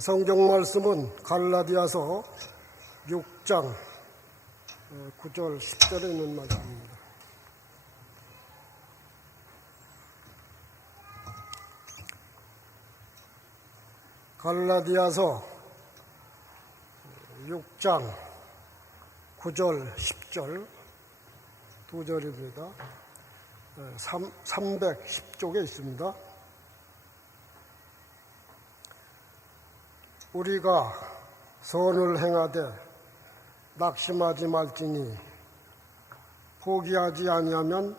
성경 말씀은 갈라디아서 6장 9절 10절에 있는 말씀입니다. 갈라디아서 6장 9절 10절 두 절입니다. 310쪽에 있습니다. 우리가 선을 행하되 낙심하지 말지니 포기하지 아니하면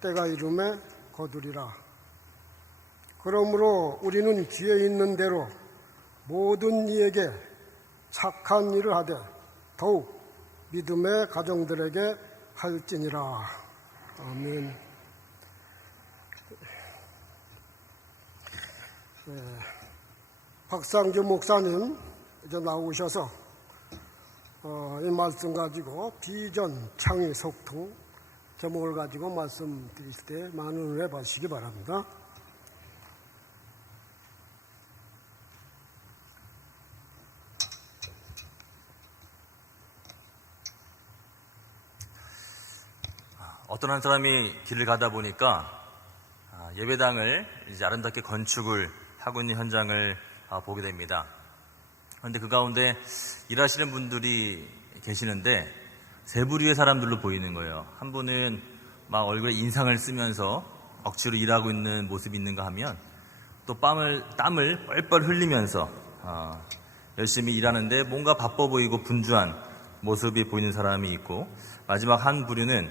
때가 이름에 거두리라. 그러므로 우리는 기회 있는 대로 모든 이에게 착한 일을 하되 더욱 믿음의 가정들에게 할지니라. 아멘. 박상규 목사님 이제 나오셔서 이 말씀 가지고 비전 창의 속투 제목을 가지고 말씀드릴 때 많은 은혜 받으시기 바랍니다. 어떤 한 사람이 길을 가다 보니까 예배당을 이제 아름답게 건축을 하고 있는 현장을 보게 됩니다. 그런데 그 가운데 일하시는 분들이 계시는데 세 부류의 사람들로 보이는 거예요. 한 분은 막 얼굴에 인상을 쓰면서 억지로 일하고 있는 모습이 있는가 하면 또 땀을 뻘뻘 흘리면서 열심히 일하는데 뭔가 바빠 보이고 분주한 모습이 보이는 사람이 있고, 마지막 한 부류는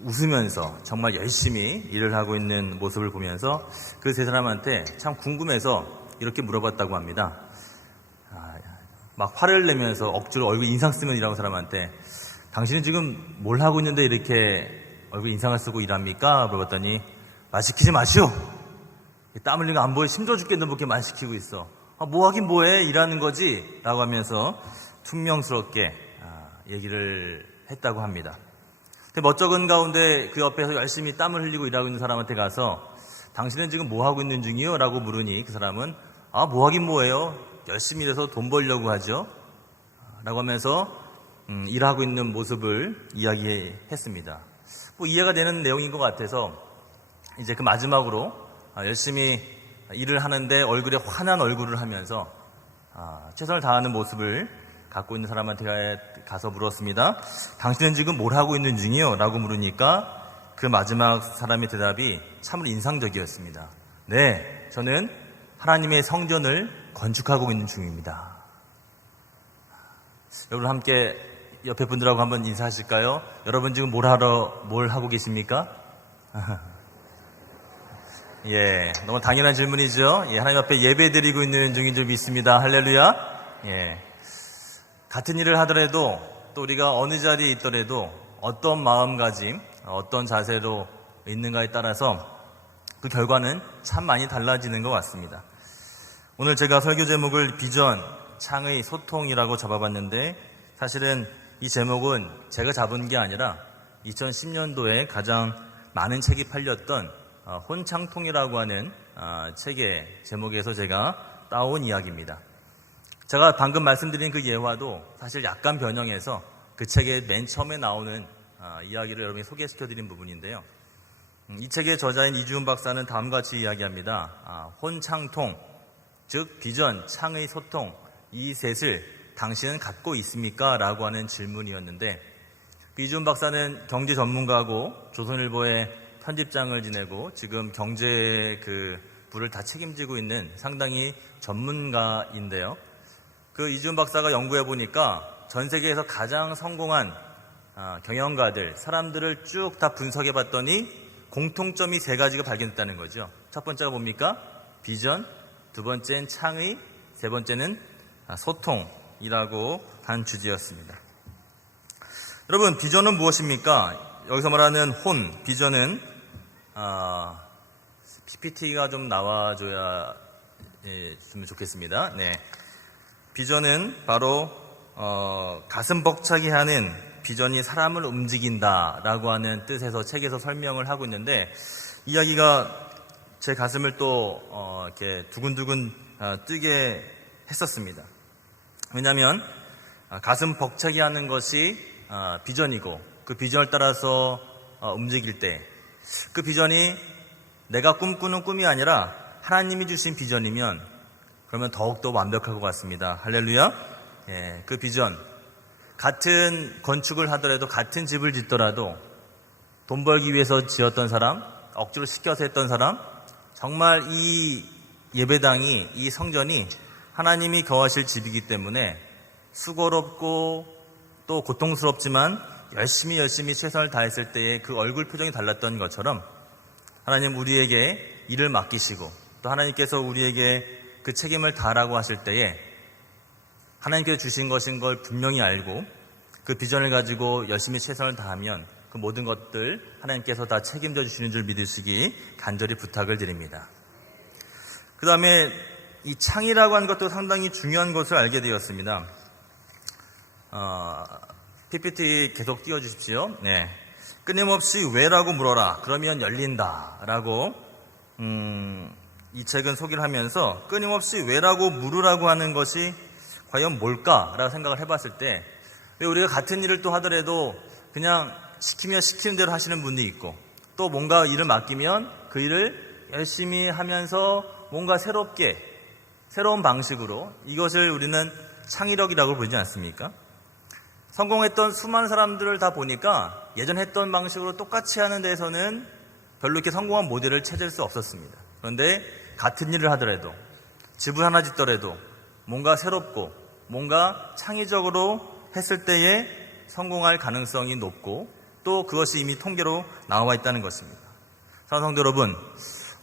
웃으면서 정말 열심히 일을 하고 있는 모습을 보면서 그 세 사람한테 참 궁금해서 이렇게 물어봤다고 합니다. 막 화를 내면서 억지로 얼굴 인상 쓰면 일하는 사람한테 당신은 지금 뭘 하고 있는데 이렇게 얼굴 인상을 쓰고 일합니까? 물어봤더니 말 시키지 마시오. 땀 흘리는 거 안 보여? 힘들어 죽겠는데 뭐 이렇게 말 시키고 있어. 뭐 하긴 뭐해? 일하는 거지? 라고 하면서 퉁명스럽게 얘기를 했다고 합니다. 멋쩍은 가운데 그 옆에서 열심히 땀을 흘리고 일하고 있는 사람한테 가서 당신은 지금 뭐 하고 있는 중이요? 라고 물으니 그 사람은 뭐 하긴 뭐해요? 열심히 일해서 돈 벌려고 하죠? 라고 하면서 일하고 있는 모습을 이야기했습니다. 뭐 이해가 되는 내용인 것 같아서 이제 그 마지막으로 열심히 일을 하는데 얼굴에 환한 얼굴을 하면서 최선을 다하는 모습을 갖고 있는 사람한테 가서 물었습니다. 당신은 지금 뭘 하고 있는 중이요? 라고 물으니까 그 마지막 사람의 대답이 참으로 인상적이었습니다. 네, 저는 하나님의 성전을 건축하고 있는 중입니다. 여러분 함께 옆에 분들하고 한번 인사하실까요? 여러분 지금 뭘 하고 계십니까? 예, 너무 당연한 질문이죠. 예, 하나님 앞에 예배 드리고 있는 중인 줄 믿습니다. 할렐루야. 예. 같은 일을 하더라도 또 우리가 어느 자리에 있더라도 어떤 마음가짐, 어떤 자세로 있는가에 따라서 그 결과는 참 많이 달라지는 것 같습니다. 오늘 제가 설교 제목을 비전, 창의 소통이라고 잡아봤는데 사실은 이 제목은 제가 잡은 게 아니라 2010년도에 가장 많은 책이 팔렸던 혼창통이라고 하는 책의 제목에서 제가 따온 이야기입니다. 제가 방금 말씀드린 그 예화도 사실 약간 변형해서 그 책의 맨 처음에 나오는 이야기를 여러분이 소개시켜드린 부분인데요. 이 책의 저자인 이주은 박사는 다음과 같이 이야기합니다. 혼창통, 즉 비전, 창의 소통, 이 셋을 당신은 갖고 있습니까? 라고 하는 질문이었는데 이주은 박사는 경제 전문가고 조선일보의 편집장을 지내고 지금 경제 그 부를 다 책임지고 있는 상당히 전문가인데요. 그 이주은 박사가 연구해 보니까 전 세계에서 가장 성공한 경영가들, 사람들을 쭉 다 분석해 봤더니 공통점이 세 가지가 발견됐다는 거죠. 첫 번째가 뭡니까? 비전, 두 번째는 창의, 세 번째는 소통이라고 한 주제였습니다. 여러분, 비전은 무엇입니까? 여기서 말하는 비전은 PPT가 좀 나와줘야 좀 좋겠습니다. 네. 비전은 바로 가슴 벅차게 하는 비전이 사람을 움직인다라고 하는 뜻에서 책에서 설명을 하고 있는데 이야기가 제 가슴을 또 이렇게 두근두근 뛰게 했었습니다. 왜냐하면 가슴 벅차게 하는 것이 비전이고 그 비전을 따라서 움직일 때 그 비전이 내가 꿈꾸는 꿈이 아니라 하나님이 주신 비전이면 그러면 더욱더 완벽할 것 같습니다. 할렐루야. 예, 그 비전, 같은 건축을 하더라도 같은 집을 짓더라도 돈 벌기 위해서 지었던 사람, 억지로 시켜서 했던 사람, 정말 이 예배당이, 이 성전이 하나님이 거하실 집이기 때문에 수고롭고 또 고통스럽지만 열심히 최선을 다했을 때의 그 얼굴 표정이 달랐던 것처럼 하나님 우리에게 일을 맡기시고 또 하나님께서 우리에게 그 책임을 다하라고 하실 때에 하나님께서 주신 것인 걸 분명히 알고 그 비전을 가지고 열심히 최선을 다하면 그 모든 것들 하나님께서 다 책임져 주시는 줄 믿으시기 간절히 부탁을 드립니다. 그 다음에 이 창이라고 하는 것도 상당히 중요한 것을 알게 되었습니다. PPT 계속 띄워주십시오. 네. 끊임없이 왜라고 물어라. 그러면 열린다. 라고, 이 책은 소개를 하면서 끊임없이 왜라고 물으라고 하는 것이 과연 뭘까라고 생각을 해봤을 때, 왜 우리가 같은 일을 또 하더라도 그냥 시키면 시키는 대로 하시는 분이 있고, 또 뭔가 일을 맡기면 그 일을 열심히 하면서 뭔가 새로운 방식으로 이것을 우리는 창의력이라고 부르지 않습니까? 성공했던 수많은 사람들을 다 보니까 예전 했던 방식으로 똑같이 하는 데에서는 별로 이렇게 성공한 모델을 찾을 수 없었습니다. 그런데 같은 일을 하더라도 집을 하나 짓더라도 뭔가 새롭고 뭔가 창의적으로 했을 때에 성공할 가능성이 높고 또 그것이 이미 통계로 나와 있다는 것입니다. 사랑하는 성도 여러분,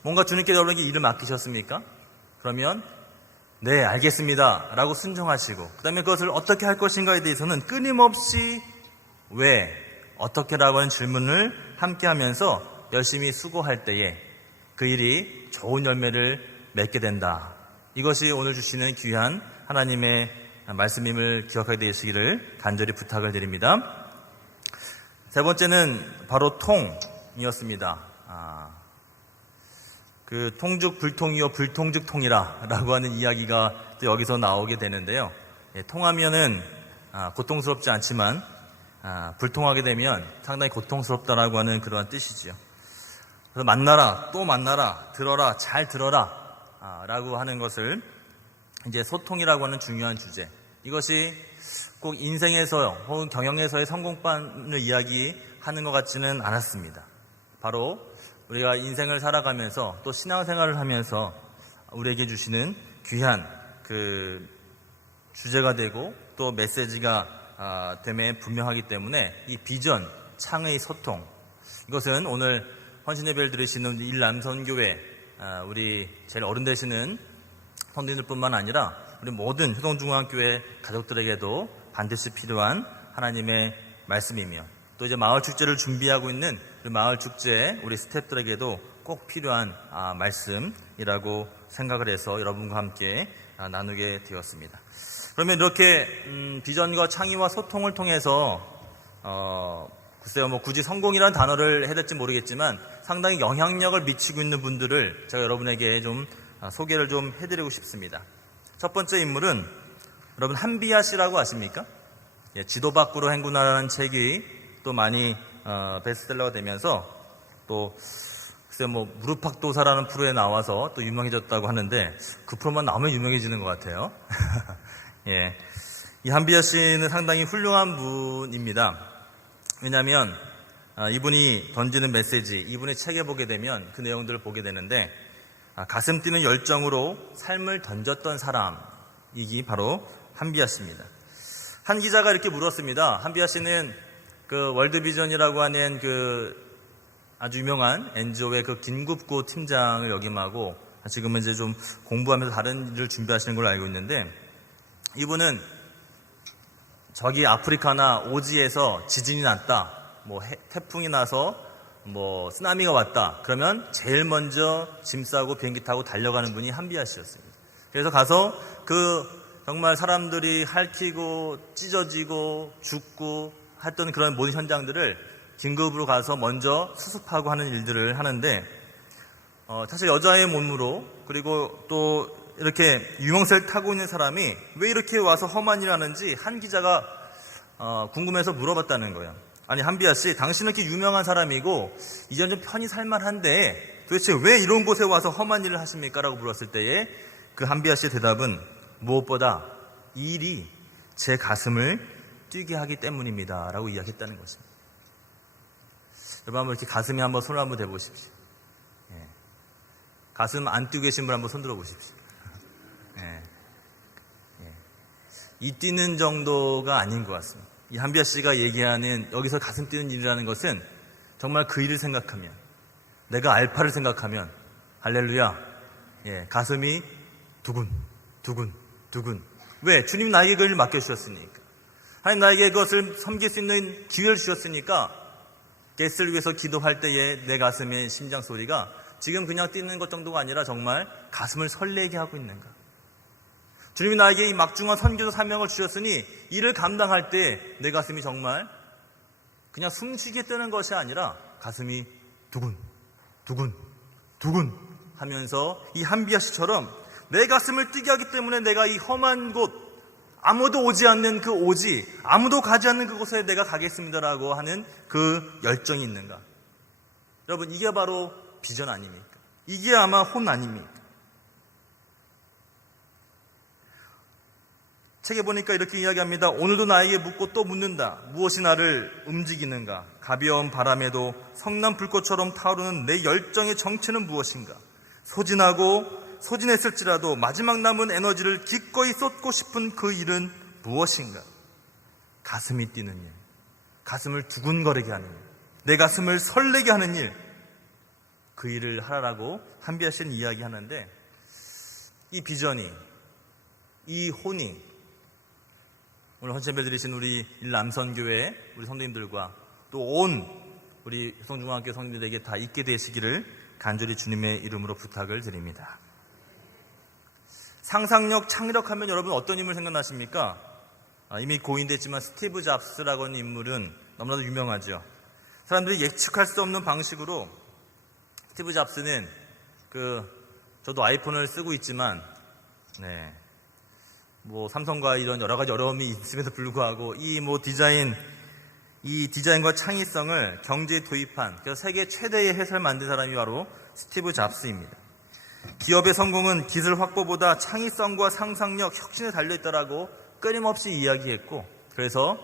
뭔가 주님께서 여러분에게 일을 맡기셨습니까? 그러면 네, 알겠습니다 라고 순종하시고 그 다음에 그것을 어떻게 할 것인가에 대해서는 끊임없이 왜, 어떻게 라고 하는 질문을 함께 하면서 열심히 수고할 때에 그 일이 좋은 열매를 맺게 된다. 이것이 오늘 주시는 귀한 하나님의 말씀임을 기억하게 되시기를 간절히 부탁을 드립니다. 세 번째는 바로 통이었습니다. 그 통죽 불통이요 불통죽 통이라 라고 하는 이야기가 또 여기서 나오게 되는데요. 통하면은 고통스럽지 않지만 불통하게 되면 상당히 고통스럽다라고 하는 그러한 뜻이지요. 그래서 만나라, 또 만나라, 들어라, 잘 들어라 라고 하는 것을 이제 소통이라고 하는 중요한 주제, 이것이 꼭 인생에서 혹은 경영에서의 성공반을 이야기하는 것 같지는 않았습니다. 바로 우리가 인생을 살아가면서 또 신앙생활을 하면서 우리에게 주시는 귀한 그 주제가 되고 또 메시지가 됨에 분명하기 때문에 이 비전, 창의 소통, 이것은 오늘 헌신예배를 들으시는 일남선교회 우리 제일 어른 되시는 성도님들뿐만 아니라 우리 모든 효동중앙교회 가족들에게도 반드시 필요한 하나님의 말씀이며 또 이제 마을 축제를 준비하고 있는 우리 마을 축제 우리 스태프들에게도 꼭 필요한 말씀이라고 생각을 해서 여러분과 함께 나누게 되었습니다. 그러면 이렇게 비전과 창의와 소통을 통해서 글쎄요, 뭐 굳이 성공이라는 단어를 해야 될지 모르겠지만 상당히 영향력을 미치고 있는 분들을 제가 여러분에게 좀 소개를 좀 해드리고 싶습니다. 첫 번째 인물은 여러분 한비아 씨라고 아십니까? 예, 지도 밖으로 행군하라는 책이 또 많이 베스트셀러가 되면서 또 글쎄 뭐 무릎팍도사라는 프로에 나와서 또 유명해졌다고 하는데 그 프로만 나오면 유명해지는 것 같아요. 예, 이 한비아 씨는 상당히 훌륭한 분입니다. 왜냐하면 이분이 던지는 메시지, 이분의 책에 보게 되면 그 내용들을 보게 되는데 가슴 뛰는 열정으로 삶을 던졌던 사람이기 바로 한비아 씨입니다. 한 기자가 이렇게 물었습니다. 한비아 씨는 그 월드비전이라고 하는 그 아주 유명한 NGO의 그 김국구 팀장을 역임하고 지금은 이제 좀 공부하면서 다른 일을 준비하시는 걸로 알고 있는데 이분은 저기 아프리카나 오지에서 지진이 났다, 뭐 태풍이 나서 뭐 쓰나미가 왔다, 그러면 제일 먼저 짐 싸고 비행기 타고 달려가는 분이 한비아 씨였습니다. 그래서 가서 그 정말 사람들이 핥히고 찢어지고 죽고 했던 그런 모든 현장들을 긴급으로 가서 먼저 수습하고 하는 일들을 하는데 사실 여자의 몸으로 그리고 또 이렇게 유명세를 타고 있는 사람이 왜 이렇게 와서 험한 일을 하는지 한 기자가 궁금해서 물어봤다는 거예요. 아니, 한비아 씨, 당신은 이렇게 유명한 사람이고 이젠 좀 편히 살만한데 도대체 왜 이런 곳에 와서 험한 일을 하십니까? 라고 물었을 때에 그 한비아 씨의 대답은 무엇보다 이 일이 제 가슴을 뛰게 하기 때문입니다. 라고 이야기했다는 것입니다. 여러분, 한번 이렇게 가슴에 한번 손을 한번 대보십시오. 예. 가슴 안 뛰고 계신 분 한번 손 들어보십시오. 예. 예. 이 뛰는 정도가 아닌 것 같습니다. 이 한비아 씨가 얘기하는 여기서 가슴 뛰는 일이라는 것은 정말 그 일을 생각하면, 내가 알파를 생각하면 할렐루야, 예, 가슴이 두근 두근 두근. 왜? 주님 나에게 그 일을 맡겨주셨으니까. 하나님 나에게 그것을 섬길 수 있는 기회를 주셨으니까 게스트를 위해서 기도할 때에 내 가슴의 심장 소리가 지금 그냥 뛰는 것 정도가 아니라 정말 가슴을 설레게 하고 있는가. 주님이 나에게 이 막중한 선교사 사명을 주셨으니 이를 감당할 때 내 가슴이 정말 그냥 숨쉬게 뜨는 것이 아니라 가슴이 두근 두근 두근 하면서 이 한비아 씨처럼 내 가슴을 뛰게 하기 때문에 내가 이 험한 곳, 아무도 오지 않는 그 오지, 아무도 가지 않는 그곳에 내가 가겠습니다라고 하는 그 열정이 있는가. 여러분, 이게 바로 비전 아닙니까? 이게 아마 혼 아닙니까? 책에 보니까 이렇게 이야기합니다. 오늘도 나에게 묻고 또 묻는다. 무엇이 나를 움직이는가? 가벼운 바람에도 성난 불꽃처럼 타오르는 내 열정의 정체는 무엇인가? 소진했을지라도 마지막 남은 에너지를 기꺼이 쏟고 싶은 그 일은 무엇인가? 가슴이 뛰는 일, 가슴을 두근거리게 하는 일, 내 가슴을 설레게 하는 일, 그 일을 하라고 한비아 씨는 이야기하는데, 이 비전이, 이 혼이 오늘 헌신예배 드리신 우리 일남선교회 우리 성도님들과 또 온 우리 성중학교 성도님들에게 다 있게 되시기를 간절히 주님의 이름으로 부탁을 드립니다. 상상력, 창의력 하면 여러분 어떤 인물 생각나십니까? 이미 고인됐지만 스티브 잡스라고 하는 인물은 너무나도 유명하죠. 사람들이 예측할 수 없는 방식으로 스티브 잡스는 저도 아이폰을 쓰고 있지만 삼성과 이런 여러 가지 어려움이 있음에도 불구하고 이 디자인과 창의성을 경제에 도입한 그래서 세계 최대의 회사를 만든 사람이 바로 스티브 잡스입니다. 기업의 성공은 기술 확보보다 창의성과 상상력, 혁신에 달려있다라고 끊임없이 이야기했고, 그래서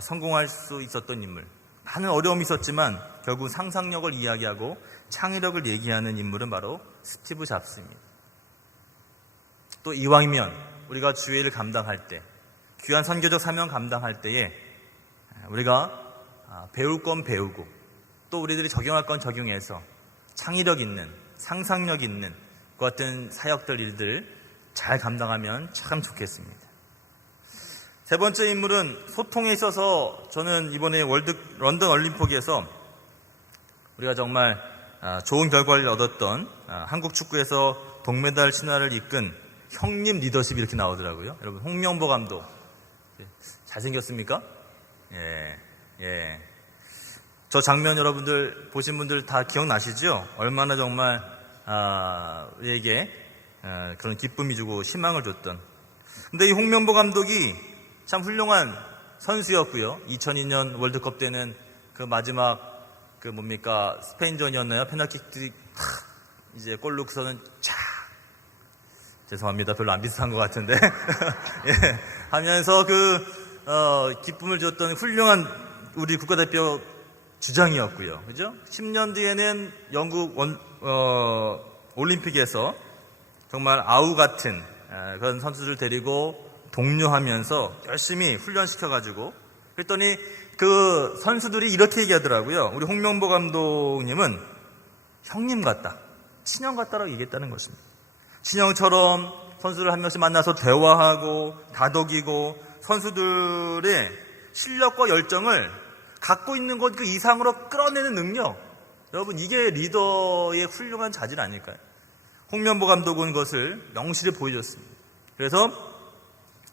성공할 수 있었던 인물. 많은 어려움이 있었지만 결국 상상력을 이야기하고 창의력을 얘기하는 인물은 바로 스티브 잡스입니다. 또 이왕이면 우리가 주의 일을 감당할 때, 귀한 선교적 사명 감당할 때에 우리가 배울 건 배우고 또 우리들이 적용할 건 적용해서 창의력 있는, 상상력 있는 그 같은 사역들 일들 잘 감당하면 참 좋겠습니다. 세 번째 인물은 소통에 있어서 저는 이번에 런던 올림픽에서 우리가 정말 좋은 결과를 얻었던 한국 축구에서 동메달 신화를 이끈 형님 리더십이 이렇게 나오더라고요. 여러분, 홍명보 감독 잘생겼습니까? 예. 저 장면 여러분들 보신 분들 다 기억나시죠? 얼마나 정말 우리에게 그런 기쁨이 주고 희망을 줬던. 근데 이 홍명보 감독이 참 훌륭한 선수였고요. 2002년 월드컵 때는 그 마지막 스페인전이었나요? 페널티킥 이제 골 넣고서는 죄송합니다. 별로 안 비슷한 것 같은데 예, 하면서 기쁨을 줬던 훌륭한 우리 국가대표 주장이었고요. 그죠? 10년 뒤에는 영국 올림픽에서 정말 아우 같은 그런 선수들 데리고 독려하면서 열심히 훈련시켜가지고 그랬더니 그 선수들이 이렇게 얘기하더라고요. 우리 홍명보 감독님은 형님 같다, 친형 같다라고 얘기했다는 것입니다. 친형처럼 선수를 한 명씩 만나서 대화하고 다독이고 선수들의 실력과 열정을 갖고 있는 것 그 이상으로 끌어내는 능력, 여러분 이게 리더의 훌륭한 자질 아닐까요? 홍명보 감독은 그것을 명실히 보여줬습니다. 그래서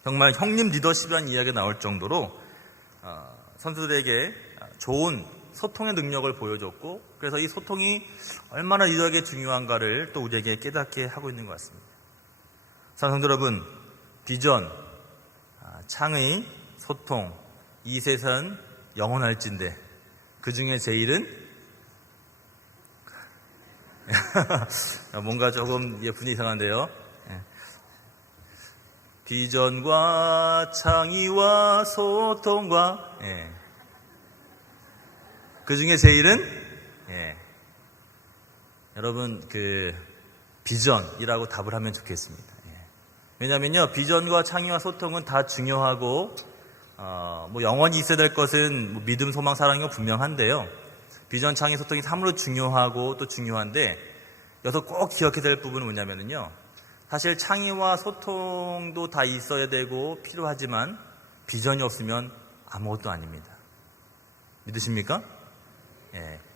정말 형님 리더십이라는 이야기가 나올 정도로 선수들에게 좋은 소통의 능력을 보여줬고, 그래서 이 소통이 얼마나 리더에게 중요한가를 또 우리에게 깨닫게 하고 있는 것 같습니다. 성도 여러분, 비전, 창의, 소통, 이셋은 영원할진데 그 중에 제일은 뭔가 조금 분위기 이상한데요. 비전과 창의와 소통과 그 중에 제일은 여러분 그 비전이라고 답을 하면 좋겠습니다. 왜냐하면요, 비전과 창의와 소통은 다 중요하고 뭐 영원히 있어야 될 것은 뭐 믿음, 소망, 사랑이 분명한데요. 비전, 창의, 소통이 참으로 중요하고 또 중요한데 여기서 꼭 기억해야 될 부분은 뭐냐면요, 사실 창의와 소통도 다 있어야 되고 필요하지만 비전이 없으면 아무것도 아닙니다. 믿으십니까?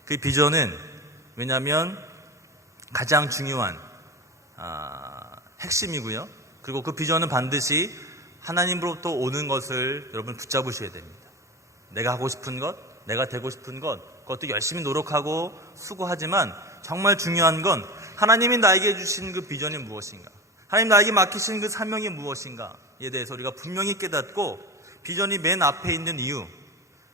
그 비전은 왜냐하면 가장 중요한 핵심이고요. 그리고 그 비전은 반드시 하나님으로부터 오는 것을 여러분 붙잡으셔야 됩니다. 내가 하고 싶은 것, 내가 되고 싶은 것, 그것도 열심히 노력하고 수고하지만 정말 중요한 건 하나님이 나에게 주신 그 비전이 무엇인가, 하나님 나에게 맡기신 그 사명이 무엇인가에 대해서 우리가 분명히 깨닫고 비전이 맨 앞에 있는 이유,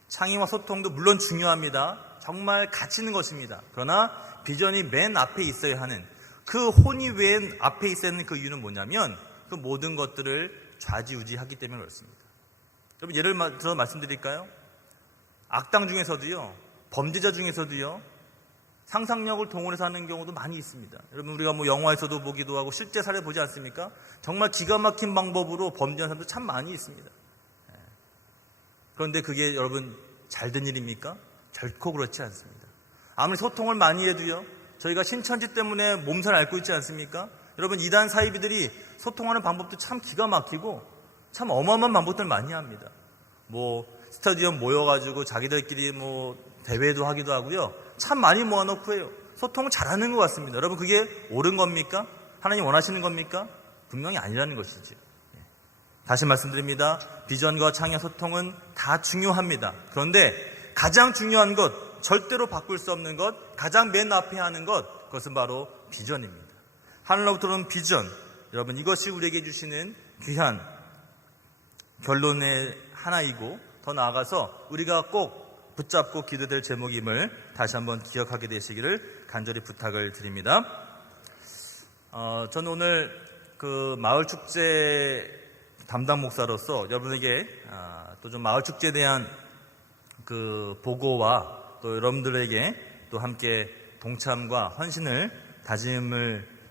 창의와 소통도 물론 중요합니다. 정말 가치 있는 것입니다. 그러나 비전이 맨 앞에 있어야 하는 그 혼이 맨 앞에 있어야 하는 그 이유는 뭐냐면 그 모든 것들을 좌지우지하기 때문에 그렇습니다. 여러분 예를 들어 말씀드릴까요? 악당 중에서도요, 범죄자 중에서도요, 상상력을 동원해서 하는 경우도 많이 있습니다. 여러분 우리가 뭐 영화에서도 보기도 하고 실제 사례 보지 않습니까? 정말 기가 막힌 방법으로 범죄하는 사람도 참 많이 있습니다. 그런데 그게 여러분 잘된 일입니까? 결코 그렇지 않습니다. 아무리 소통을 많이 해도요, 저희가 신천지 때문에 몸살 앓고 있지 않습니까? 여러분 이단 사이비들이 소통하는 방법도 참 기가 막히고 참 어마어마한 방법들 많이 합니다. 뭐 스타디움 모여가지고 자기들끼리 뭐 대회도 하기도 하고요, 참 많이 모아놓고 해요. 소통을 잘하는 것 같습니다. 여러분 그게 옳은 겁니까? 하나님 원하시는 겁니까? 분명히 아니라는 것이죠. 다시 말씀드립니다. 비전과 창의와 소통은 다 중요합니다. 그런데 가장 중요한 것, 절대로 바꿀 수 없는 것, 가장 맨 앞에 하는 것, 그것은 바로 비전입니다. 하늘로부터 오는 비전, 여러분 이것이 우리에게 주시는 귀한 결론의 하나이고 더 나아가서 우리가 꼭 붙잡고 기도될 제목임을 다시 한번 기억하게 되시기를 간절히 부탁을 드립니다. 저는 오늘 그 마을 축제 담당 목사로서 여러분에게 또 좀 마을 축제에 대한 그 보고와 또 여러분들에게 또 함께 동참과 헌신을 다짐을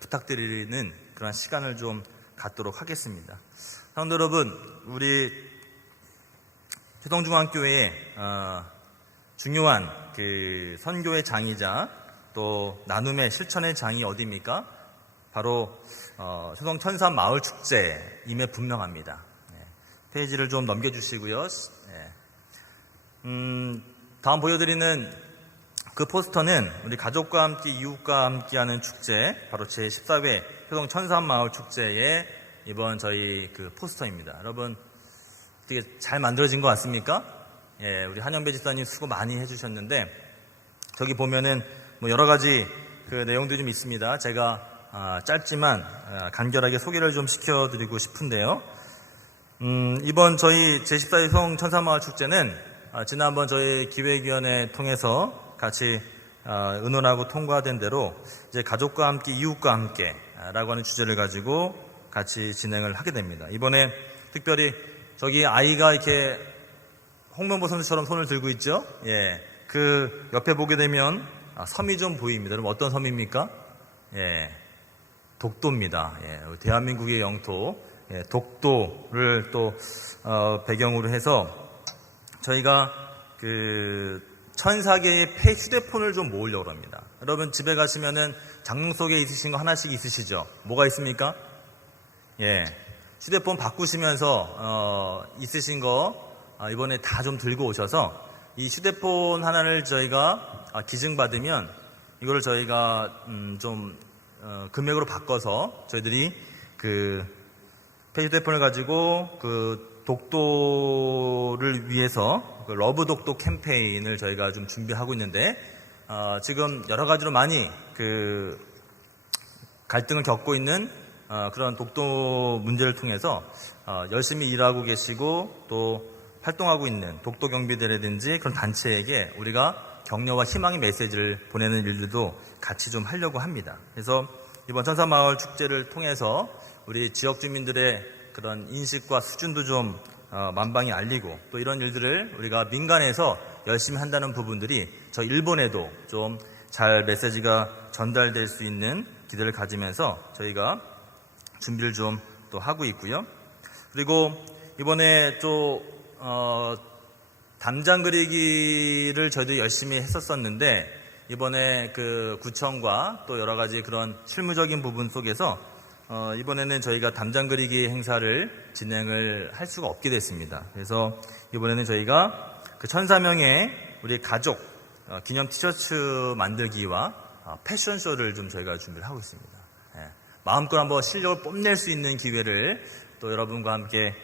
부탁드리는 그런 시간을 좀 갖도록 하겠습니다. 성도 여러분, 우리 효동중앙교회의 중요한 그 선교의 장이자 또 나눔의 실천의 장이 어디입니까? 바로 효동천산 마을 축제임에 분명합니다. 페이지를 좀 넘겨주시고요. 다음 보여드리는 그 포스터는 우리 가족과 함께 이웃과 함께하는 축제, 바로 제14회 효동천산 마을 축제의 이번 저희 그 포스터입니다. 여러분 되게 잘 만들어진 것 같습니까? 우리 한영배 집사님 수고 많이 해주셨는데 저기 보면은 뭐 여러 가지 그 내용들이 좀 있습니다. 제가 짧지만 간결하게 소개를 좀 시켜드리고 싶은데요. 이번 저희 제14회 효동천산마을 축제는 지난번 저희 기획위원회 통해서 같이 의논하고 통과된 대로 이제 가족과 함께 이웃과 함께 라고 하는 주제를 가지고 같이 진행을 하게 됩니다. 이번에 특별히 저기 아이가 이렇게 홍명보 선수처럼 손을 들고 있죠? 그 옆에 보게 되면 섬이 좀 보입니다. 그럼 어떤 섬입니까? 독도입니다. 대한민국의 영토, 독도를 또 배경으로 해서 저희가 그 1,004개의 폐 휴대폰을 좀 모으려고 합니다. 여러분 집에 가시면은 장롱 속에 있으신 거 하나씩 있으시죠? 뭐가 있습니까? 휴대폰 바꾸시면서 있으신 거 이번에 다 좀 들고 오셔서 이 휴대폰 하나를 저희가 기증받으면 이거를 저희가 좀 금액으로 바꿔서 저희들이 그 폐 휴대폰을 가지고 그 독도를 위해서 그 러브 독도 캠페인을 저희가 좀 준비하고 있는데 지금 여러 가지로 많이 그 갈등을 겪고 있는 그런 독도 문제를 통해서 열심히 일하고 계시고 또 활동하고 있는 독도 경비대라든지 그런 단체에게 우리가 격려와 희망의 메시지를 보내는 일들도 같이 좀 하려고 합니다. 그래서 이번 천사마을 축제를 통해서 우리 지역 주민들의 그런 인식과 수준도 좀 만방히 알리고 또 이런 일들을 우리가 민간에서 열심히 한다는 부분들이 저 일본에도 좀 잘 메시지가 전달될 수 있는 기대를 가지면서 저희가 준비를 좀 또 하고 있고요. 그리고 이번에 또 담장 그리기를 저희도 열심히 했었었는데 이번에 그 구청과 또 여러 가지 그런 실무적인 부분 속에서 이번에는 저희가 담장 그리기 행사를 진행을 할 수가 없게 됐습니다. 그래서 이번에는 저희가 그 1,400명의 우리 가족 기념 티셔츠 만들기와 패션쇼를 좀 저희가 준비를 하고 있습니다. 마음껏 한번 실력을 뽐낼 수 있는 기회를 또 여러분과 함께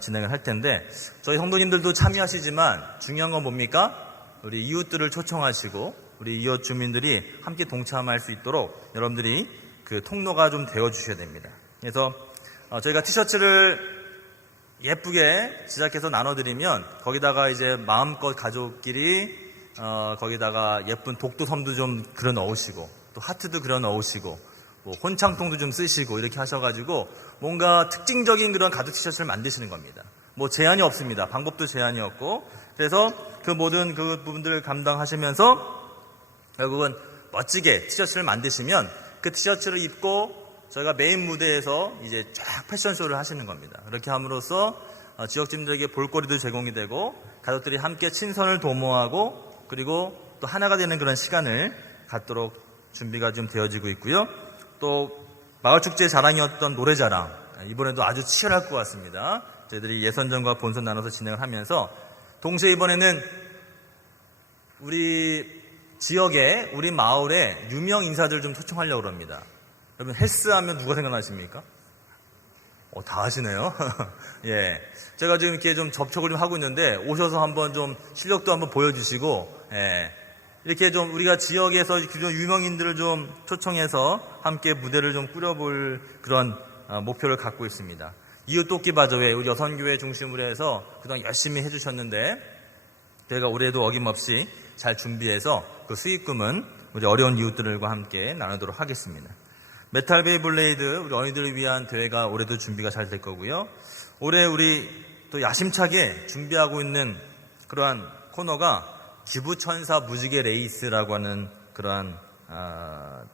진행을 할 텐데 저희 성도님들도 참여하시지만 중요한 건 뭡니까? 우리 이웃들을 초청하시고 우리 이웃 주민들이 함께 동참할 수 있도록 여러분들이 그 통로가 좀 되어주셔야 됩니다. 그래서 저희가 티셔츠를 예쁘게 제작해서 나눠드리면 거기다가 이제 마음껏 가족끼리 거기다가 예쁜 독도섬도 좀 그려 넣으시고 또 하트도 그려 넣으시고 뭐 혼창통도 좀 쓰시고 이렇게 하셔가지고 뭔가 특징적인 그런 가족 티셔츠를 만드시는 겁니다. 뭐 제한이 없습니다. 방법도 제한이 없고 그래서 그 모든 그 부분들을 감당하시면서 결국은 멋지게 티셔츠를 만드시면 그 티셔츠를 입고 저희가 메인 무대에서 이제 쫙 패션쇼를 하시는 겁니다. 그렇게 함으로써 지역 주민들에게 볼거리도 제공이 되고 가족들이 함께 친선을 도모하고 그리고 또 하나가 되는 그런 시간을 갖도록 준비가 좀 되어지고 있고요. 또 마을축제 자랑이었던 노래자랑 이번에도 아주 치열할 것 같습니다. 저희들이 예선전과 본선 나눠서 진행을 하면서 동시에 이번에는 우리 지역에 우리 마을에 유명 인사들 좀 초청하려고 합니다. 여러분 헬스하면 누가 생각나십니까? 다 하시네요. 예, 제가 지금 이렇게 좀 접촉을 좀 하고 있는데 오셔서 한번 좀 실력도 한번 보여주시고, 예, 이렇게 좀 우리가 지역에서 기존 유명인들을 좀 초청해서 함께 무대를 좀 꾸려볼 그런 목표를 갖고 있습니다. 이웃 돕기 바저회 우리 여선교회 중심으로 해서 그동안 열심히 해주셨는데 저희가 올해도 어김없이 잘 준비해서 그 수익금은 우리 어려운 이웃들과 함께 나누도록 하겠습니다. 메탈 베이블레이드 우리 어린이들을 위한 대회가 올해도 준비가 잘 될 거고요. 올해 우리 또 야심차게 준비하고 있는 그러한 코너가 기부천사 무지개 레이스라고 하는 그러한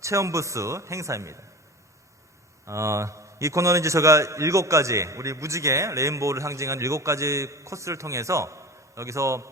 체험 부스 행사입니다. 이 코너는 이제 제가 7가지 우리 무지개 레인보우를 상징한 7가지 코스를 통해서 여기서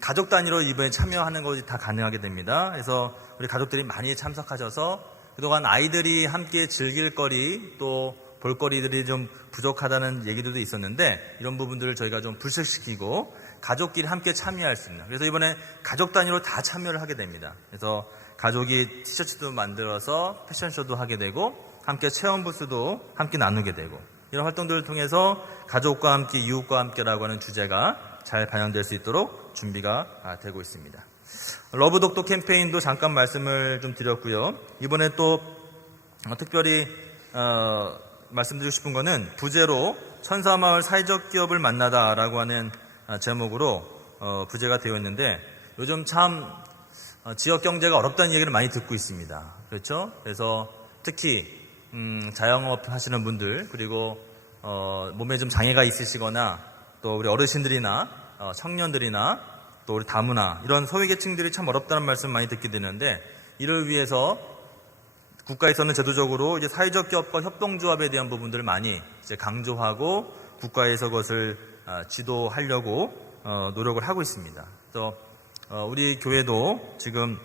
가족 단위로 이번에 참여하는 것이 다 가능하게 됩니다. 그래서 우리 가족들이 많이 참석하셔서 그동안 아이들이 함께 즐길 거리 또 볼거리들이 좀 부족하다는 얘기들도 있었는데 이런 부분들을 저희가 좀 불식시키고 가족끼리 함께 참여할 수 있는 그래서 이번에 가족 단위로 다 참여를 하게 됩니다. 그래서 가족이 티셔츠도 만들어서 패션쇼도 하게 되고 함께 체험 부스도 함께 나누게 되고 이런 활동들을 통해서 가족과 함께 이웃과 함께라고 하는 주제가 잘 반영될 수 있도록 준비가 되고 있습니다. 러브 독도 캠페인도 잠깐 말씀을 좀 드렸고요. 이번에 또 특별히 말씀드리고 싶은 거는 부제로 천사마을 사회적 기업을 만나다라고 하는 제목으로 부제가 되어 있는데 요즘 참 지역 경제가 어렵다는 얘기를 많이 듣고 있습니다. 그렇죠? 그래서 특히 자영업 하시는 분들 그리고 몸에 좀 장애가 있으시거나 또 우리 어르신들이나 청년들이나 또 우리 다문화 이런 소외계층들이 참 어렵다는 말씀 많이 듣게 되는데 이를 위해서 국가에서는 제도적으로 이제 사회적 기업과 협동조합에 대한 부분들을 많이 이제 강조하고 국가에서 그것을 지도하려고 노력을 하고 있습니다. 그래서 우리 교회도 지금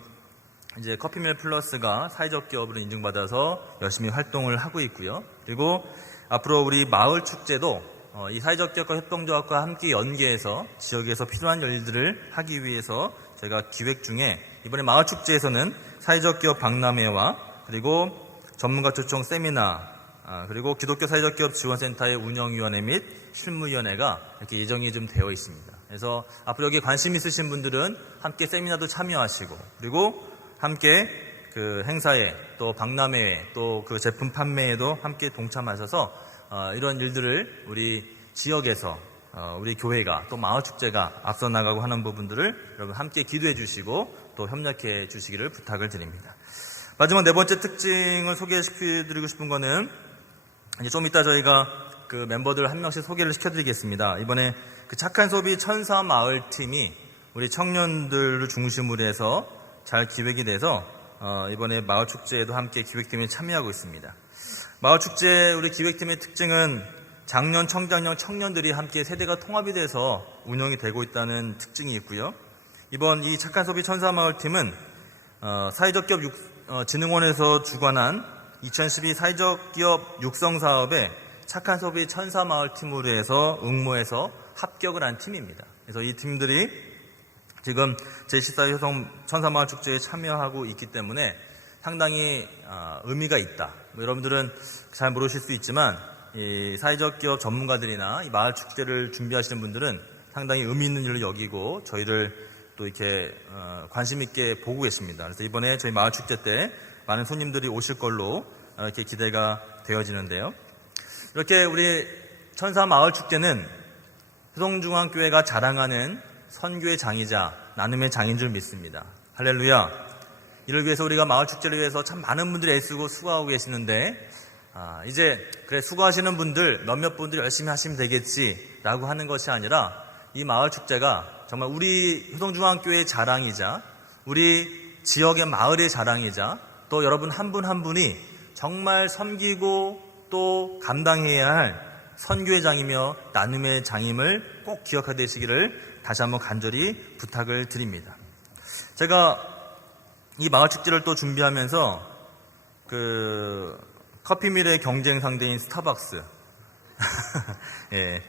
이제 커피밀 플러스가 사회적 기업으로 인증받아서 열심히 활동을 하고 있고요. 그리고 앞으로 우리 마을 축제도 이 사회적 기업과 협동조합과 함께 연계해서 지역에서 필요한 일들을 하기 위해서 제가 기획 중에 이번에 마을 축제에서는 사회적 기업 박람회와 그리고 전문가 초청 세미나 그리고 기독교 사회적 기업 지원센터의 운영위원회 및 실무위원회가 이렇게 예정이 좀 되어 있습니다. 그래서 앞으로 여기에 관심 있으신 분들은 함께 세미나도 참여하시고 그리고 함께 그 행사에 또 박람회에 또 그 제품 판매에도 함께 동참하셔서 이런 일들을 우리 지역에서 우리 교회가 또 마을축제가 앞서 나가고 하는 부분들을 여러분 함께 기도해 주시고 또 협력해 주시기를 부탁을 드립니다. 마지막 네 번째 특징을 소개시켜드리고 싶은 거는 이제 좀 이따 저희가 그 멤버들 한 명씩 소개를 시켜드리겠습니다. 이번에 그 착한 소비 천사 마을 팀이 우리 청년들을 중심으로 해서 잘 기획이 돼서 이번에 마을 축제에도 함께 기획팀이 참여하고 있습니다. 마을 축제 우리 기획팀의 특징은 장년, 청장년, 청년들이 함께 세대가 통합이 돼서 운영이 되고 있다는 특징이 있고요. 이번 이 착한 소비 천사 마을 팀은 사회적 기업 진흥원에서 주관한 2012 사회적 기업 육성 사업에 착한 소비 천사 마을 팀으로 해서 응모해서 합격을 한 팀입니다. 그래서 이 팀들이 지금 제14회 효성 천사 마을 축제에 참여하고 있기 때문에 상당히 의미가 있다. 여러분들은 잘 모르실 수 있지만 이 사회적 기업 전문가들이나 이 마을 축제를 준비하시는 분들은 상당히 의미 있는 일을 여기고 저희를 또 이렇게 관심 있게 보고 계십니다. 그래서 이번에 저희 마을 축제 때 많은 손님들이 오실 걸로 이렇게 기대가 되어지는데요. 이렇게 우리 천사 마을 축제는 효성중앙교회가 자랑하는 선교의 장이자 나눔의 장인 줄 믿습니다. 할렐루야. 이를 위해서 우리가 마을 축제를 위해서 참 많은 분들이 애쓰고 수고하고 계시는데 이제 그래 수고하시는 분들 몇몇 분들 열심히 하시면 되겠지라고 하는 것이 아니라 이 마을 축제가 정말 우리 효성중앙교회의 자랑이자 우리 지역의 마을의 자랑이자 또 여러분 한 분 한 분이 정말 섬기고 또 감당해야 할 선교의 장이며 나눔의 장임을 꼭 기억하게 되시기를 다시 한번 간절히 부탁을 드립니다. 제가 이 마을 축제를 또 준비하면서 그 커피밀의 경쟁 상대인 스타벅스 예,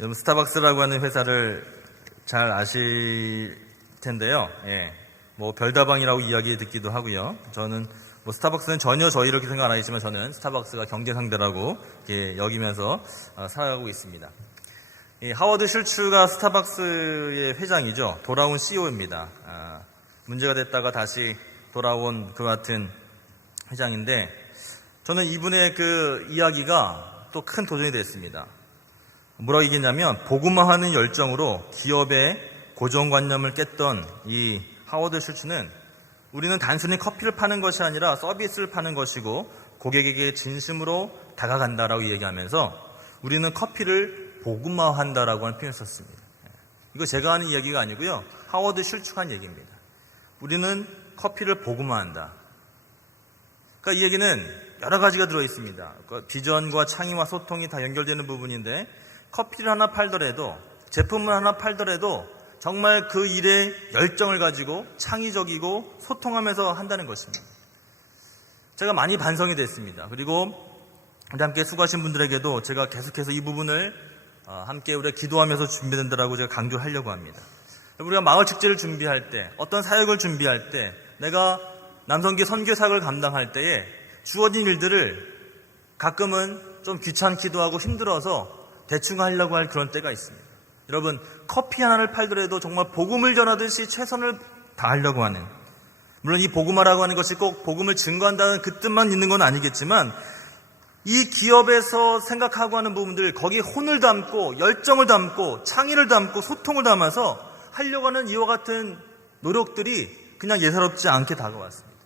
여러분 스타벅스라고 하는 회사를 잘 아실 텐데요. 예, 뭐 별다방이라고 이야기 듣기도 하고요. 저는 뭐 스타벅스는 전혀 저희 이렇게 생각 안 하겠지만 저는 스타벅스가 경쟁 상대라고 여기면서 살아가고 있습니다. 이 하워드 슐츠가 스타벅스의 회장이죠. 돌아온 CEO입니다. 문제가 됐다가 다시 돌아온 그 같은 회장인데 저는 이분의 그 이야기가 또 큰 도전이 됐습니다. 뭐라고 얘기했냐면 복음화하는 열정으로 기업의 고정관념을 깼던 이 하워드 슐츠는 우리는 단순히 커피를 파는 것이 아니라 서비스를 파는 것이고 고객에게 진심으로 다가간다라고 얘기하면서 우리는 커피를 복음화한다라고 하는 표현을 썼습니다. 이거 제가 하는 이야기가 아니고요. 하워드 슐츠가 한 얘기입니다. 우리는 커피를 복음화한다. 그러니까 이 얘기는 여러 가지가 들어있습니다. 비전과 창의와 소통이 다 연결되는 부분인데 커피를 하나 팔더라도 제품을 하나 팔더라도 정말 그 일에 열정을 가지고 창의적이고 소통하면서 한다는 것입니다. 제가 많이 반성이 됐습니다. 그리고 함께 수고하신 분들에게도 제가 계속해서 이 부분을 함께 우리가 기도하면서 준비된다라고 제가 강조하려고 합니다. 우리가 마을 축제를 준비할 때 어떤 사역을 준비할 때 내가 남성교 선교 사역을 감당할 때에 주어진 일들을 가끔은 좀 귀찮기도 하고 힘들어서 대충 하려고 할 그런 때가 있습니다. 여러분 커피 하나를 팔더라도 정말 복음을 전하듯이 최선을 다하려고 하는 물론 이 복음화라고 하는 것이 꼭 복음을 증거한다는 그 뜻만 있는 건 아니겠지만 이 기업에서 생각하고 하는 부분들 거기에 혼을 담고 열정을 담고 창의를 담고 소통을 담아서 하려고 하는 이와 같은 노력들이 그냥 예사롭지 않게 다가왔습니다.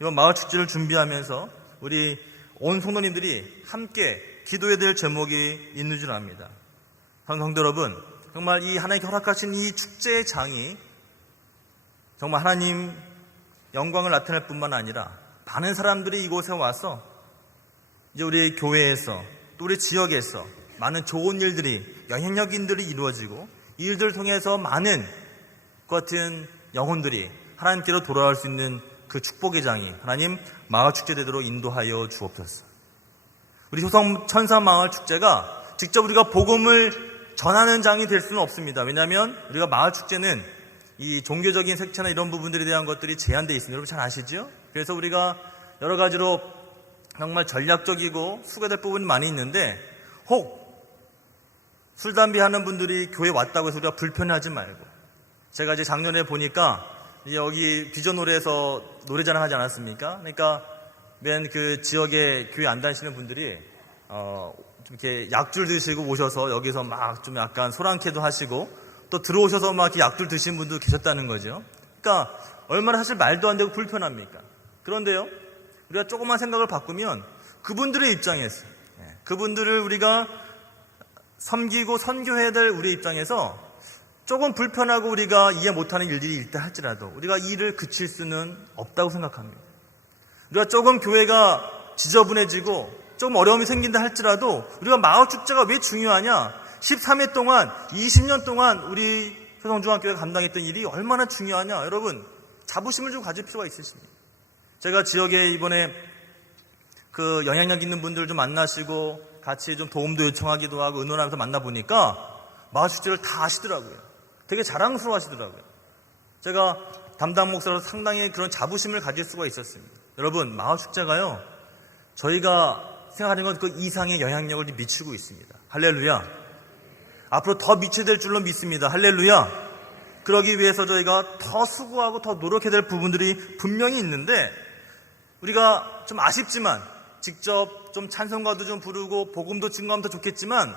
이번 마을 축제를 준비하면서 우리 온 성도님들이 함께 기도해야 될 제목이 있는 줄 압니다. 성도 여러분, 정말 이 하나님께 허락하신 이 축제의 장이 정말 하나님 영광을 나타낼 뿐만 아니라 많은 사람들이 이곳에 와서 이제 우리 교회에서 또 우리 지역에서 많은 좋은 일들이 영향력 인들이 이루어지고 이 일들을 통해서 많은 그 같은 영혼들이 하나님께로 돌아갈 수 있는 그 축복의 장이 하나님 마을 축제 되도록 인도하여 주옵소서. 우리 효성 천사 마을 축제가 직접 우리가 복음을 전하는 장이 될 수는 없습니다. 왜냐하면 우리가 마을 축제는 이 종교적인 색채나 이런 부분들에 대한 것들이 제한되어 있습니다. 여러분 잘 아시죠? 그래서 우리가 여러 가지로 정말 전략적이고 수고될 부분이 많이 있는데 혹 술, 담배 하는 분들이 교회 왔다고 해서 우리가 불편해하지 말고 제가 이제 작년에 보니까 여기 비전홀에서 노래자랑 하지 않았습니까? 그러니까 맨 그 지역에 교회 안 다니시는 분들이 좀 이렇게 약줄 드시고 오셔서 여기서 막 좀 약간 소란케도 하시고 또 들어오셔서 막 이렇게 약줄 드신 분도 계셨다는 거죠. 그러니까 얼마나 사실 말도 안 되고 불편합니까? 그런데요, 우리가 조금만 생각을 바꾸면 그분들의 입장에서 그분들을 우리가 섬기고 선교해야 될 우리의 입장에서 조금 불편하고 우리가 이해 못하는 일들이 있다 할지라도 우리가 이 일을 그칠 수는 없다고 생각합니다. 우리가 조금 교회가 지저분해지고 조금 어려움이 생긴다 할지라도 우리가 마을 축제가 왜 중요하냐? 13회 동안 20년 동안 우리 효성중앙교회가 감당했던 일이 얼마나 중요하냐? 여러분 자부심을 좀 가질 필요가 있으십니다. 제가 지역에 이번에 그 영향력 있는 분들 좀 만나시고 같이 좀 도움도 요청하기도 하고 의논하면서 만나보니까 마을 축제를 다 아시더라고요. 되게 자랑스러워 하시더라고요. 제가 담당 목사로서 상당히 그런 자부심을 가질 수가 있었습니다. 여러분, 마을 축제가요, 저희가 생각하는 건 그 이상의 영향력을 미치고 있습니다. 할렐루야. 앞으로 더 미쳐야 될 줄로 믿습니다. 할렐루야. 그러기 위해서 저희가 더 수고하고 더 노력해야 될 부분들이 분명히 있는데, 우리가 좀 아쉽지만 직접 좀 찬송가도 좀 부르고 복음도 증거하면 더 좋겠지만,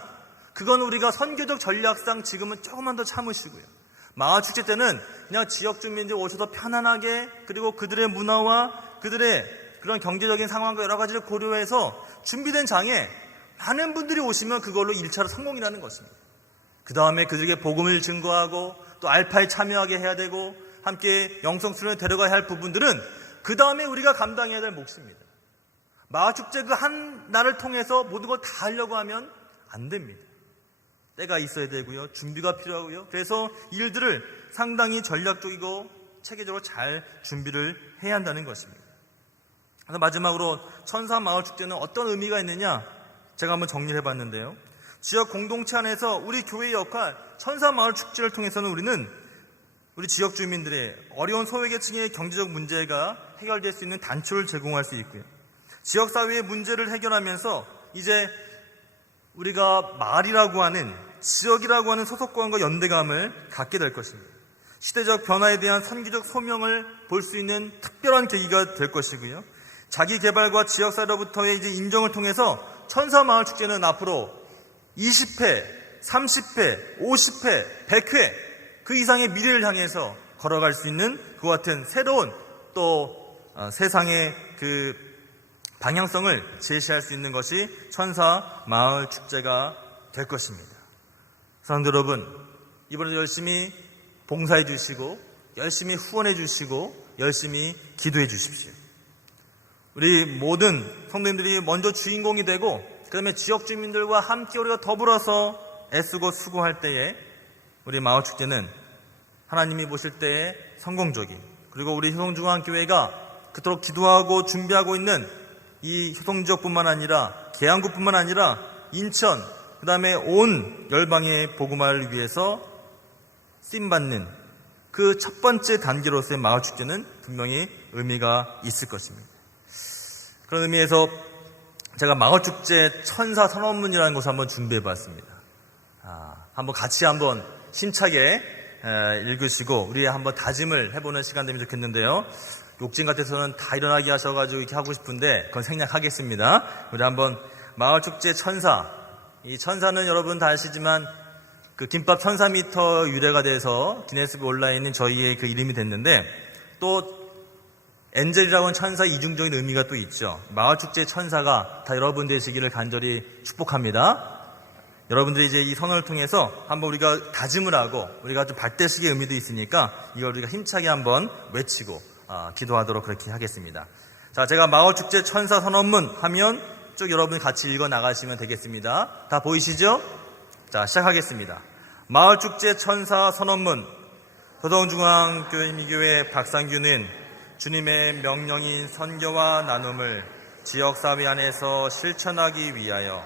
그건 우리가 선교적 전략상 지금은 조금만 더 참으시고요. 마을 축제 때는 그냥 지역 주민들 오셔서 편안하게, 그리고 그들의 문화와 그들의 그런 경제적인 상황과 여러 가지를 고려해서 준비된 장에 많은 분들이 오시면 그걸로 1차로 성공이라는 것입니다. 그 다음에 그들에게 복음을 증거하고 또 알파에 참여하게 해야 되고 함께 영성 수련에 데려가야 할 부분들은 그 다음에 우리가 감당해야 될 몫입니다. 마을 축제 그 한 날을 통해서 모든 걸 다 하려고 하면 안 됩니다. 때가 있어야 되고요. 준비가 필요하고요. 그래서 일들을 상당히 전략적이고 체계적으로 잘 준비를 해야 한다는 것입니다. 그래서 마지막으로 천사마을축제는 어떤 의미가 있느냐, 제가 한번 정리를 해봤는데요. 지역 공동체 안에서 우리 교회의 역할, 천사마을축제를 통해서는 우리는 우리 지역 주민들의 어려운 소외계층의 경제적 문제가 해결될 수 있는 단초를 제공할 수 있고요. 지역사회의 문제를 해결하면서 이제 우리가 마을이라고 하는, 지역이라고 하는 소속감과 연대감을 갖게 될 것입니다. 시대적 변화에 대한 선교적 소명을 볼 수 있는 특별한 계기가 될 것이고요. 자기 개발과 지역사회로부터의 이제 인정을 통해서 천사마을축제는 앞으로 20회, 30회, 50회, 100회 그 이상의 미래를 향해서 걸어갈 수 있는 그와 같은 새로운 또 세상의 그 방향성을 제시할 수 있는 것이 천사마을축제가 될 것입니다. 사랑하는 여러분, 이번에도 열심히 봉사해 주시고 열심히 후원해 주시고 열심히 기도해 주십시오. 우리 모든 성도님들이 먼저 주인공이 되고 그 다음에 지역 주민들과 함께 우리가 더불어서 애쓰고 수고할 때에 우리 마을축제는 하나님이 보실 때에 성공적인, 그리고 우리 효성중앙교회가 그토록 기도하고 준비하고 있는 이 효성지역뿐만 아니라 계양구뿐만 아니라 인천, 그 다음에 온 열방의 복음화를 위해서 쓰임받는 그 첫 번째 단계로서의 마을축제는 분명히 의미가 있을 것입니다. 그런 의미에서 제가 마을축제 천사 선언문이라는 것을 한번 준비해봤습니다. 한번 같이 한번 힘차게 읽으시고 우리 한번 다짐을 해보는 시간 되면 좋겠는데요. 욕진 같아서는 다 일어나게 하셔가지고 이렇게 하고 싶은데 그건 생략하겠습니다. 우리 한번 마을축제 천사, 이 천사는 여러분 다 아시지만 그 김밥 1400m 유래가 돼서 기네스북에 올라있는 저희의 그 이름이 됐는데, 또 엔젤이라고 하는 천사 이중적인 의미가 또 있죠. 마을축제 천사가 다 여러분 되시기를 간절히 축복합니다. 여러분들이 이제 이 선언을 통해서 한번 우리가 다짐을 하고 우리가 좀 발대식의 의미도 있으니까 이걸 우리가 힘차게 한번 외치고 기도하도록 그렇게 하겠습니다. 자, 제가 마을축제 천사 선언문 하면 쭉 여러분이 같이 읽어 나가시면 되겠습니다. 다 보이시죠? 자, 시작하겠습니다. 마을축제 천사 선언문. 효성중앙교회 박상규는 주님의 명령인 선교와 나눔을 지역사회 안에서 실천하기 위하여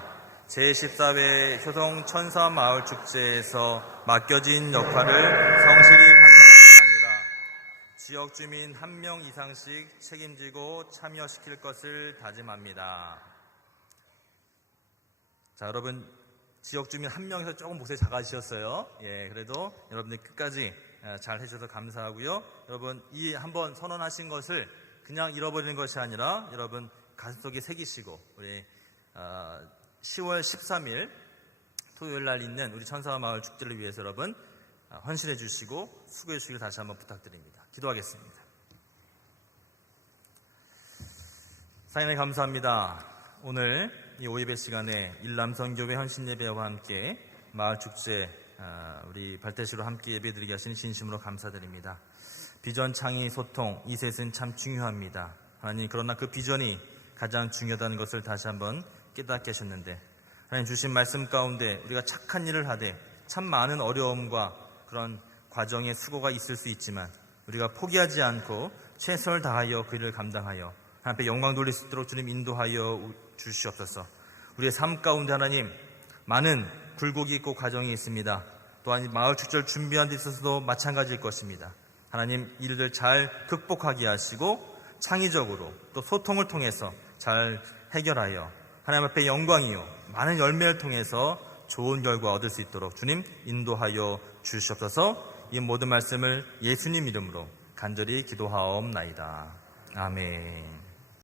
제14회 효성 천사 마을축제에서 맡겨진 역할을 성실히 감당하는 아니라 지역 주민 1명 이상씩 책임지고 참여시킬 것을 다짐합니다. 자, 여러분, 지역 주민 1명에서 조금 목소리 작아지셨어요. 예, 그래도 여러분들 끝까지 잘 해주셔서 감사하고요. 여러분 이 한번 선언하신 것을 그냥 잃어버리는 것이 아니라 여러분 가슴속에 새기시고 우리 10월 13일 토요일 날 있는 우리 천사와 마을 축제를 위해서 여러분 헌신해 주시고 수고해 주시길 다시 한번 부탁드립니다. 기도하겠습니다. 사인에 감사합니다. 오늘 이 5예배 시간에 일남성교회 헌신예배와 함께 마을축제 우리 발대시로 함께 예배드리게 하신 진심으로 감사드립니다. 비전, 창의, 소통 이 셋은 참 중요합니다. 하나님, 그러나 그 비전이 가장 중요하다는 것을 다시 한번 깨닫게 하셨는데 하나님 주신 말씀 가운데 우리가 착한 일을 하되 참 많은 어려움과 그런 과정의 수고가 있을 수 있지만 우리가 포기하지 않고 최선을 다하여 그 일을 감당하여 하나님 앞에 영광 돌릴 수 있도록 주님 인도하여 주시옵소서. 우리의 삶 가운데 하나님 많은 굴곡이 있고 과정이 있습니다. 또한 마을 축제를 준비하는 데 있어서도 마찬가지일 것입니다. 하나님 일들 잘 극복하게 하시고 창의적으로 또 소통을 통해서 잘 해결하여 하나님 앞에 영광이요 많은 열매를 통해서 좋은 결과 얻을 수 있도록 주님 인도하여 주시옵소서. 이 모든 말씀을 예수님 이름으로 간절히 기도하옵나이다. 아멘.